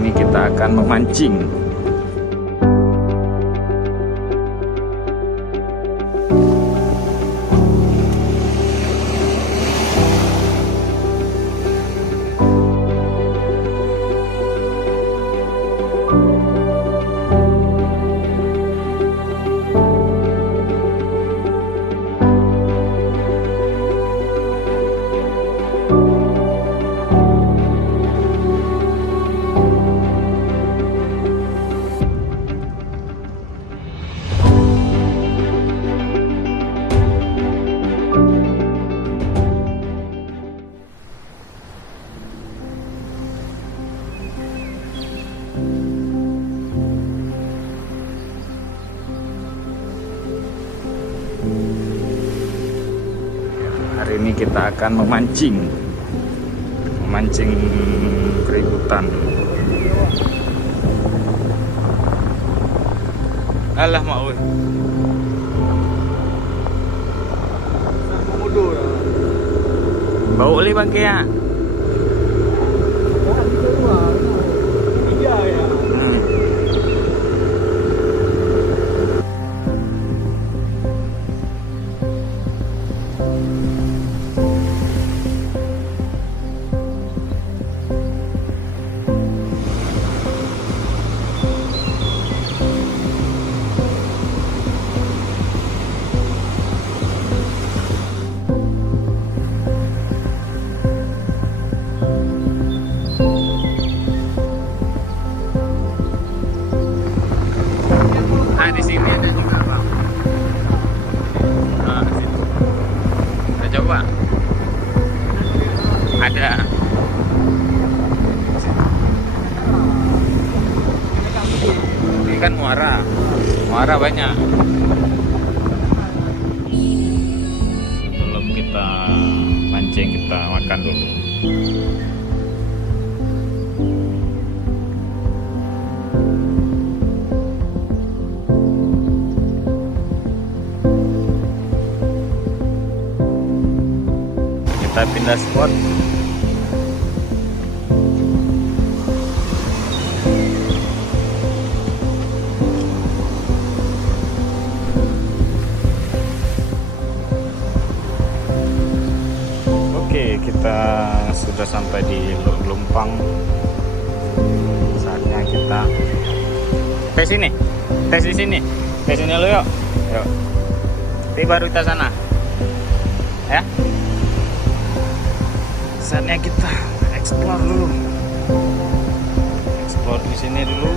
ini kita akan memancing. Hari ini kita akan memancing keributan. Alah mau. Bau oli bangke ya. Di sini ada juga, Bang. Nah, di situ. Kita coba. Ada. Ini kan muara. Muara banyak. Sebelum kita mancing, kita makan dulu. Kita pindah spot. Oke, kita sudah sampai di Lumpang. Saatnya kita tes sini, tes di sini, tes sini lo yuk, yuk. Nanti baru kita sana, ya. Saatnya kita explore dulu. Explore di sini dulu.